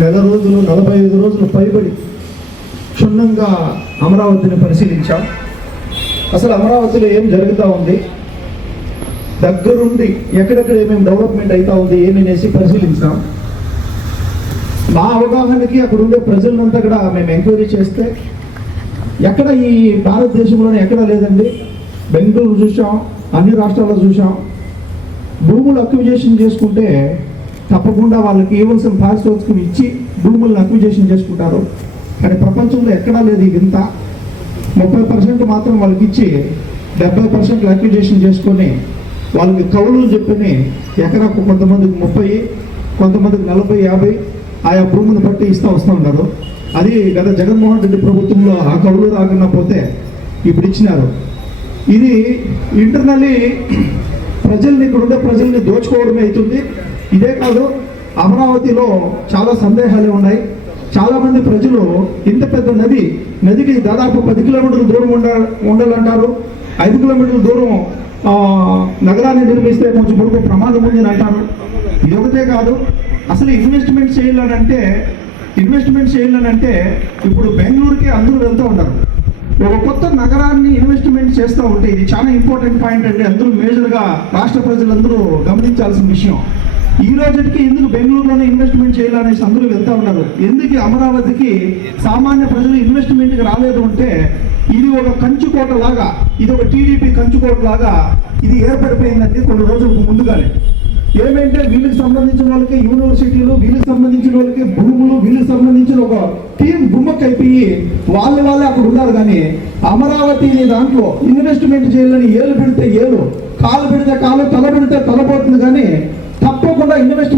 నెల రోజులు నలభై ఐదు రోజులు పైబడి క్షుణ్ణంగా అమరావతిని పరిశీలించాం. అసలు అమరావతిలో ఏం జరుగుతూ ఉంది? దగ్గరుండి ఎక్కడెక్కడ ఏమేమి డెవలప్మెంట్ అవుతా ఉంది ఏమనేసి పరిశీలించాం. మా అవగాహనకి అక్కడ ఉండే ప్రజలంతా కూడా మేము ఎంక్వైరీ చేస్తే ఎక్కడ ఈ భారతదేశంలోనే ఎక్కడ లేదండి? బెంగళూరు చూసాం అన్ని రాష్ట్రాల్లో చూసాం భూములు అక్విజేషన్ చేసుకుంటే తప్పకుండా వాళ్ళకి ఇవ్వాల్సిన పారిశ్రామికం ఇచ్చి భూములను అక్విజేషన్ చేసుకుంటారు. కానీ ప్రపంచంలో ఎక్కడా లేదు ఈ వింత. ముప్పై పర్సెంట్ మాత్రం వాళ్ళకి ఇచ్చి డెబ్బై పర్సెంట్ అక్విజేషన్ చేసుకొని వాళ్ళకి కౌలు చెప్పని ఎకరాకు కొంతమందికి ముప్పై కొంతమందికి నలభై యాభై ఆయా భూములు బట్టి ఇస్తూ వస్తూ ఉన్నారు. అది గత జగన్మోహన్ రెడ్డి ప్రభుత్వంలో ఆ కౌలు రాకుండా పోతే ఇప్పుడు ఇచ్చినారు. ఇది ఇంటర్నల్లీ ప్రజల్ని ఇక్కడ ఉండే ప్రజల్ని దోచుకోవడమే అవుతుంది. ఇదే కాదు అమరావతిలో చాలా సందేహాలు ఉన్నాయి. చాలామంది ప్రజలు ఇంత పెద్ద నది నదికి దాదాపు పది కిలోమీటర్ల దూరం ఉండ ఉండాలంటారు. ఐదు కిలోమీటర్ల దూరం నగరాన్ని నిర్మిస్తే కొంచెం పొడుగు ప్రమాదం ఉంది అని అంటారు. ఇది ఒకటే కాదు అసలు ఇన్వెస్ట్మెంట్ చేయాలనంటే ఇన్వెస్ట్మెంట్ చేయాలనంటే ఇప్పుడు బెంగళూరుకి అందరూ వెళ్తూ ఉంటారు. ఒక కొత్త నగరాన్ని ఇన్వెస్ట్మెంట్ చేస్తూ ఉంటే ఇది చాలా ఇంపార్టెంట్ పాయింట్ అండి. అందరూ మేజర్గా రాష్ట్ర ప్రజలందరూ గమనించాల్సిన విషయం. ఈ రోజుకి ఎందుకు బెంగళూరులోనే ఇన్వెస్ట్మెంట్ చేయాలనేసి అందరూ వెళ్తా ఉన్నారు? ఎందుకు అమరావతికి సామాన్య ప్రజలు ఇన్వెస్ట్మెంట్కి రాలేదు అంటే ఇది ఒక కంచుకోట లాగా ఇది ఒక టీడీపీ కంచుకోట లాగా ఇది ఏర్పడిపోయిందంటే కొన్ని రోజులకు ముందుగానే. ఏమంటే వీళ్ళకి సంబంధించిన వాళ్ళకి యూనివర్సిటీలు వీళ్ళకి సంబంధించిన వాళ్ళకి భూములు వీళ్ళకి సంబంధించిన ఒక టీం గుమ్మక్ అయిపోయి వాళ్ళ వాళ్ళే అక్కడ ఉన్నారు. కానీ అమరావతి దాంట్లో ఇన్వెస్ట్మెంట్ చేయాలని ఏలు పెడితే ఏలు కాలు పెడితే కాలు తల పెడితే తలపోతుంది కానీ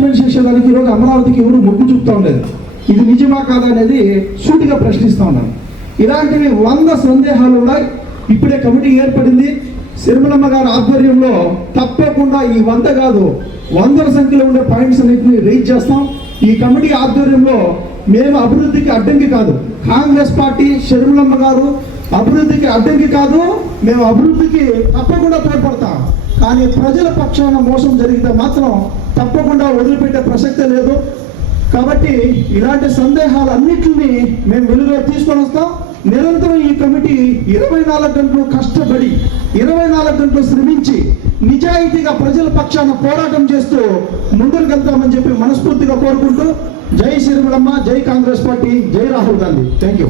డాక్యుమెంట్ చేసేదానికి ఈరోజు అమరావతికి ఎవరు మొగ్గు చూపుతా లేదు ఇది నిజమా కాదా అనేది సూటిగా ప్రశ్నిస్తూ ఉన్నాను ఇలాంటివి వంద సందేహాలు ఉన్నాయి. ఇప్పుడే కమిటీ ఏర్పడింది. సిరిమలమ్మ గారి ఆధ్వర్యంలో తప్పకుండా ఈ వంద కాదు వందల సంఖ్యలో ఉండే పాయింట్స్ అన్నింటినీ రీచ్ చేస్తాం. ఈ కమిటీ ఆధ్వర్యంలో మేము అభివృద్ధికి అడ్డంకి కాదు. కాంగ్రెస్ పార్టీ షర్మిలమ్మ గారు అభివృద్ధికి అడ్డంకి కాదు మేము అభివృద్ధికి తప్పకుండా తోడ్పడతాం. కానీ ప్రజల పక్షాన మోసం జరిగితే మాత్రం తప్పకుండా వదిలిపెట్టే ప్రసక్తే లేదు. కాబట్టి ఇలాంటి సందేహాలన్నింటినీ మేము వెలుగులో తీసుకొని వస్తాం. నిరంతరం ఈ కమిటీ ఇరవై నాలుగు గంటలు కష్టపడి ఇరవై నాలుగు గంటలు శ్రమించి నిజాయితీగా ప్రజల పక్షాన పోరాటం చేస్తూ ముందుకు వెళ్తామని చెప్పి మనస్ఫూర్తిగా కోరుకుంటూ జై శ్రీమలమ్మ జై కాంగ్రెస్ పార్టీ జై రాహుల్ గాంధీ. Thank you